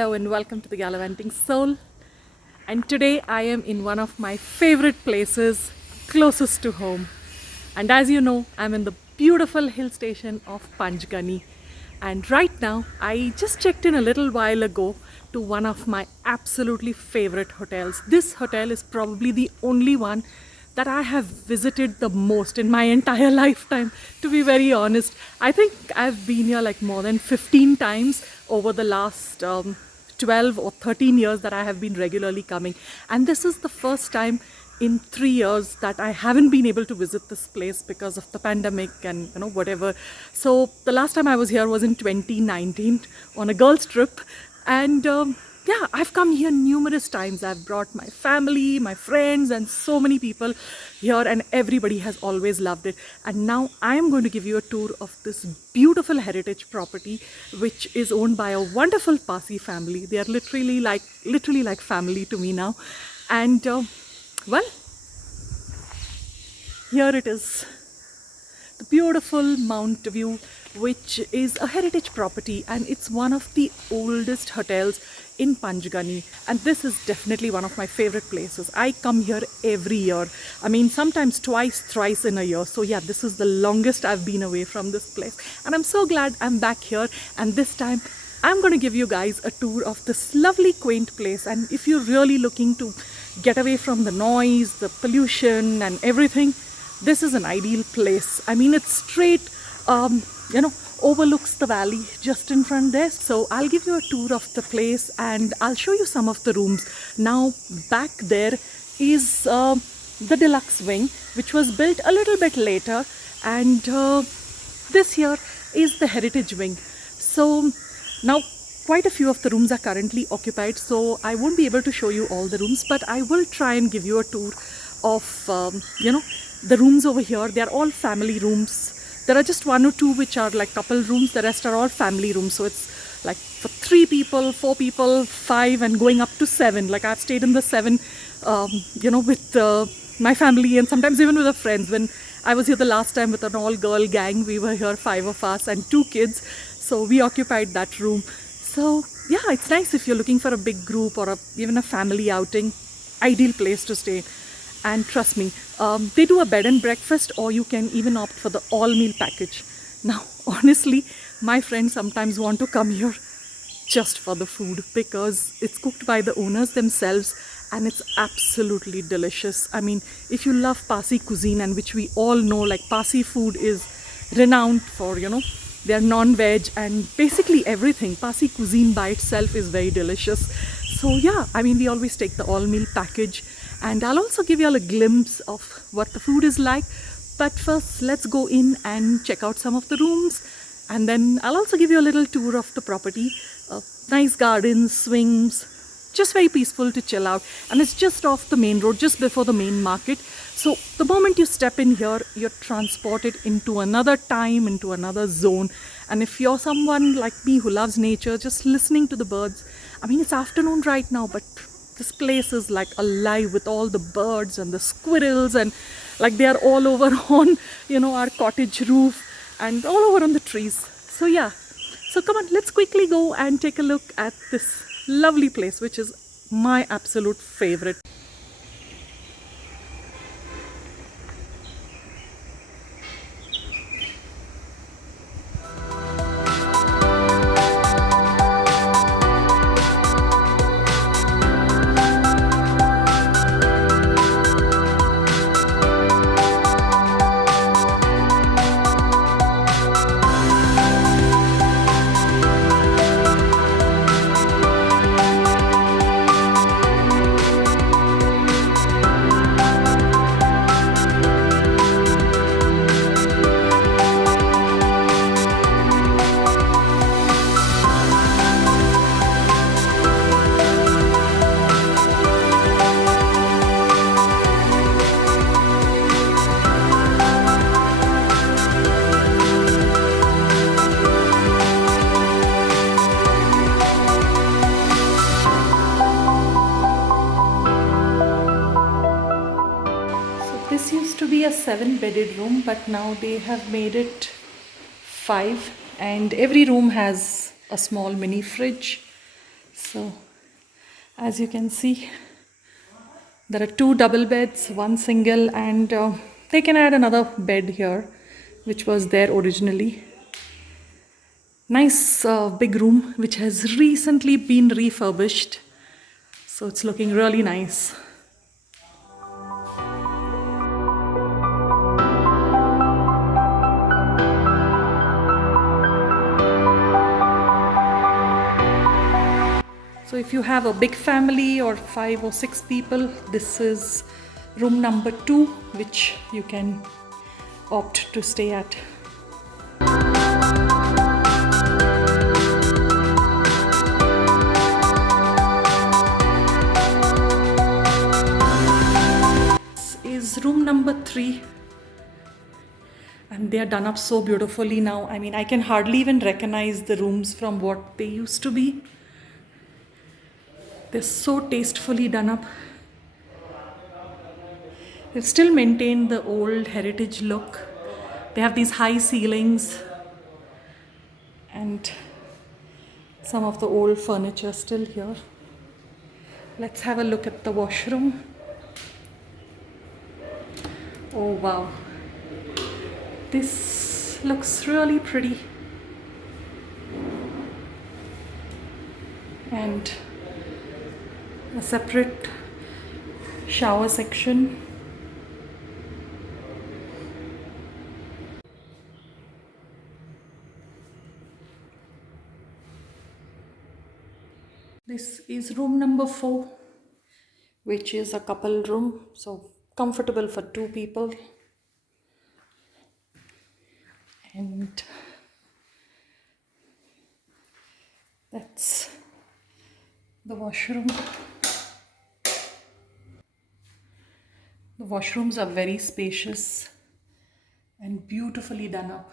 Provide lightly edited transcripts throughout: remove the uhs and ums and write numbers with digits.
Hello and welcome to the Gallivanting Soul. And today I am in one of my favorite places closest to home. And as you know, I'm in the beautiful hill station of Panchgani. And right now, I just checked in a little while ago to one of my absolutely favorite hotels. This hotel is probably the only one that I have visited the most in my entire lifetime, to be very honest. I think I've been here like more than 15 times over the last 12 or 13 years that I have been regularly coming. And this is the first time in 3 years that I haven't been able to visit this place because of the pandemic and whatever. So the last time I was here was in 2019 on a girls trip. And yeah, I've come here numerous times. I've brought my family, my friends, and so many people here, and everybody has always loved it. And now I'm going to give you a tour of this beautiful heritage property, which is owned by a wonderful Parsi family. They are literally like family to me now. And well, here it is, the beautiful Mount View, which is a heritage property, and it's one of the oldest hotels in Panchgani. And this is definitely one of my favorite places. I come here every year. I mean, sometimes twice, thrice in a year. So yeah, this is the longest I've been away from this place. And I'm so glad I'm back here. And this time, I'm going to give you guys a tour of this lovely, quaint place. And if you're really looking to get away from the noise, the pollution and everything, this is an ideal place. I mean, it's straight, overlooks the valley just in front there. So I'll give you a tour of the place and I'll show you some of the rooms. Now, back there is the deluxe wing, which was built a little bit later. And this here is the heritage wing. So now, quite a few of the rooms are currently occupied, so I won't be able to show you all the rooms, but I will try and give you a tour of, the rooms over here. They are all family rooms. There are just one or two which are like couple rooms. The rest are all family rooms. So it's like for 3 people, 4 people, 5 and going up to 7. Like I've stayed in the 7, with my family and sometimes even with the friends. When I was here the last time with an all-girl gang, we were here 5 of us and 2 kids. So we occupied that room. So yeah, it's nice if you're looking for a big group or even a family outing. Ideal place to stay. And trust me, they do a bed and breakfast, or you can even opt for the all-meal package. Now, honestly, my friends sometimes want to come here just for the food because it's cooked by the owners themselves and it's absolutely delicious. I mean, if you love Parsi cuisine, and which we all know, like Parsi food is renowned for, their non-veg and basically everything. Parsi cuisine by itself is very delicious. So yeah, I mean, we always take the all-meal package. And I'll also give you all a glimpse of what the food is like. But first, let's go in and check out some of the rooms. And then I'll also give you a little tour of the property. Nice gardens, swings, just very peaceful to chill out. And it's just off the main road, just before the main market. So the moment you step in here, you're transported into another time, into another zone. And if you're someone like me who loves nature, just listening to the birds. I mean, it's afternoon right now, but this place is like alive with all the birds and the squirrels, and like they are all over on, our cottage roof and all over on the trees. So yeah, so come on, let's quickly go and take a look at this lovely place, which is my absolute favorite. This used to be a 7-bedded room, but now they have made it 5, and every room has a small mini fridge. So as you can see, there are 2 double beds, 1 single, and they can add another bed here, which was there originally. Nice big room, which has recently been refurbished. So it's looking really nice. So if you have a big family or 5 or 6 people, this is room number 2, which you can opt to stay at. This is room number 3, and they are done up so beautifully now. I mean, I can hardly even recognize the rooms from what they used to be. They're so tastefully done up. They've still maintained the old heritage look. They have these high ceilings and some of the old furniture still here. Let's have a look at the washroom. Oh wow, this looks really pretty. And a separate shower section. This is room number 4, which is a couple room, so comfortable for 2 people. And that's the washroom. The washrooms are very spacious and beautifully done up.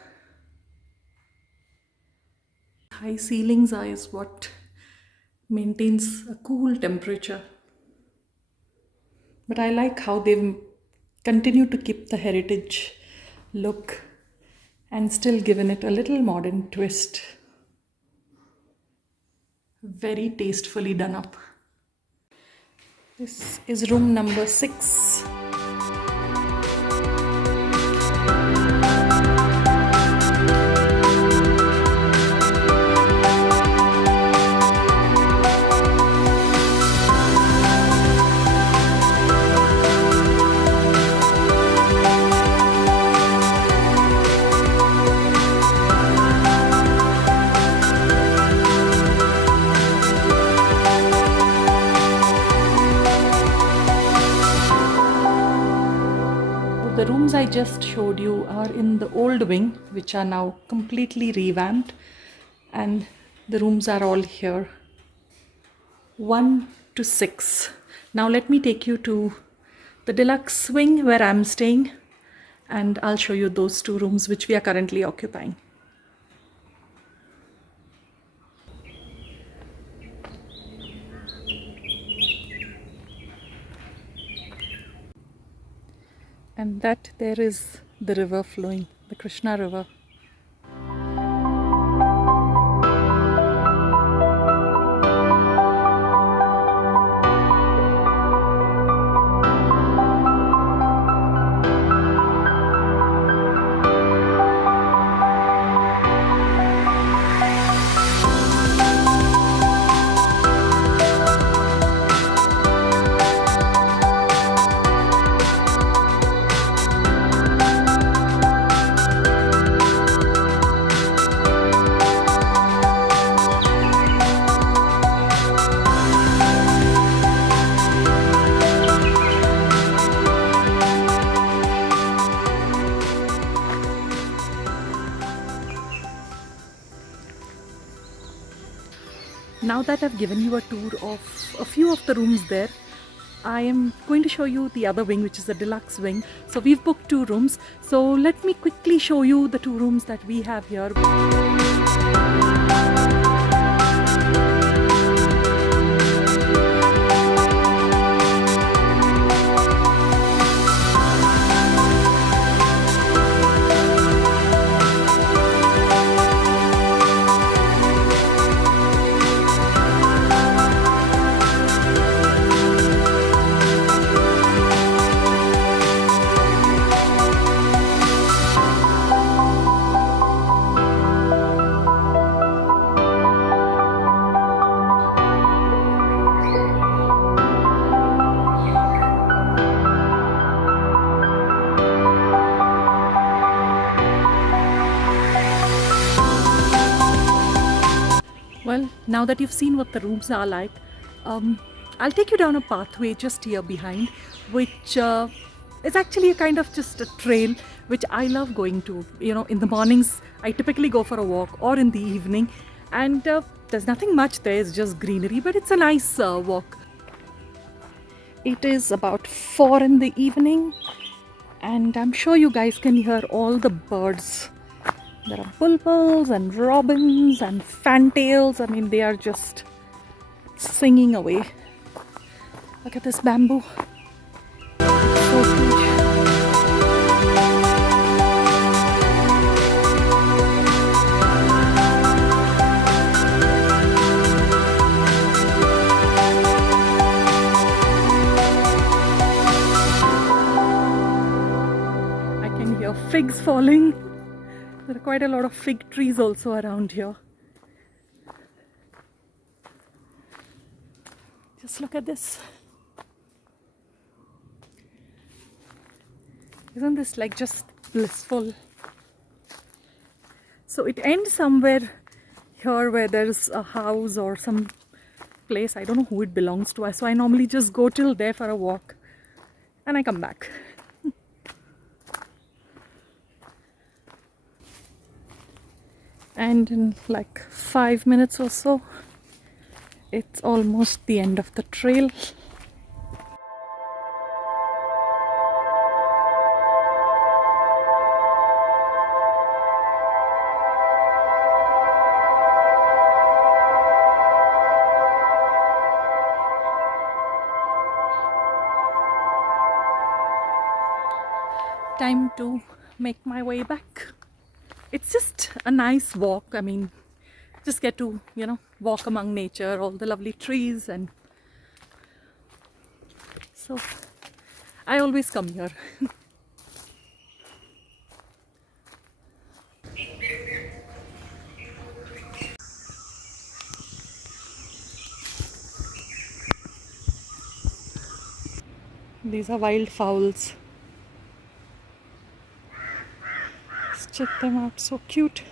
High ceilings is what maintains a cool temperature. But I like how they've continued to keep the heritage look and still given it a little modern twist. Very tastefully done up. This is room number 6. The rooms I just showed you are in the old wing, which are now completely revamped, and the rooms are all here, 1 to 6. Now let me take you to the deluxe wing where I'm staying, and I'll show you those 2 rooms which we are currently occupying. And that there is the river flowing, the Krishna River. Now that I've given you a tour of a few of the rooms there, I am going to show you the other wing, which is the deluxe wing. So we've booked 2 rooms. So let me quickly show you the 2 rooms that we have here. Now that you've seen what the rooms are like, I'll take you down a pathway just here behind, which is actually a kind of just a trail which I love going to. You know, in the mornings I typically go for a walk, or in the evening, and there's nothing much there, it's just greenery, but it's a nice walk. It is about 4 in the evening, and I'm sure you guys can hear all the birds. There are bulbuls and robins and fantails. I mean, they are just singing away. Look at this bamboo. So huge. I can hear figs falling. There are quite a lot of fig trees also around here. Just look at this. Isn't this like just blissful? So it ends somewhere here where there's a house or some place. I don't know who it belongs to. So I normally just go till there for a walk and I come back. And in like 5 minutes or so, it's almost the end of the trail. Time to make my way back. It's just a nice walk. I mean, just get to, walk among nature, all the lovely trees, and so I always come here. These are wild fowls. Let's check them out, so cute.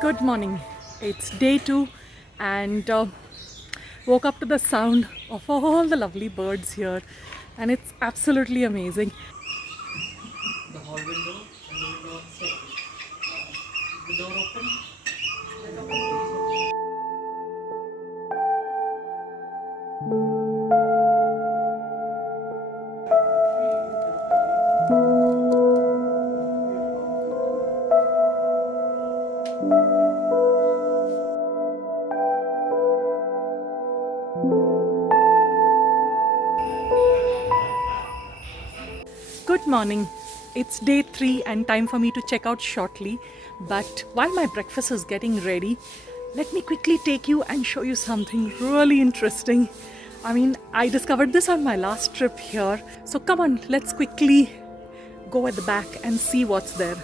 Good morning. It's day 2 and woke up to the sound of all the lovely birds here, and it's absolutely amazing. The hall window and the window upstairs. The door open. Good morning. It's day 3 and time for me to check out shortly. But while my breakfast is getting ready, let me quickly take you and show you something really interesting. I mean, I discovered this on my last trip here. So come on, let's quickly go at the back and see what's there.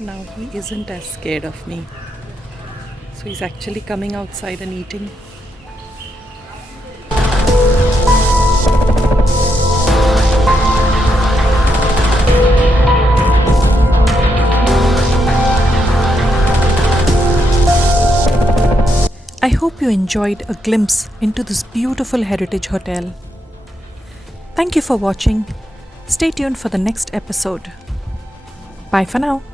Now he isn't as scared of me. So he's actually coming outside and eating. I hope you enjoyed a glimpse into this beautiful heritage hotel. Thank you for watching. Stay tuned for the next episode. Bye for now.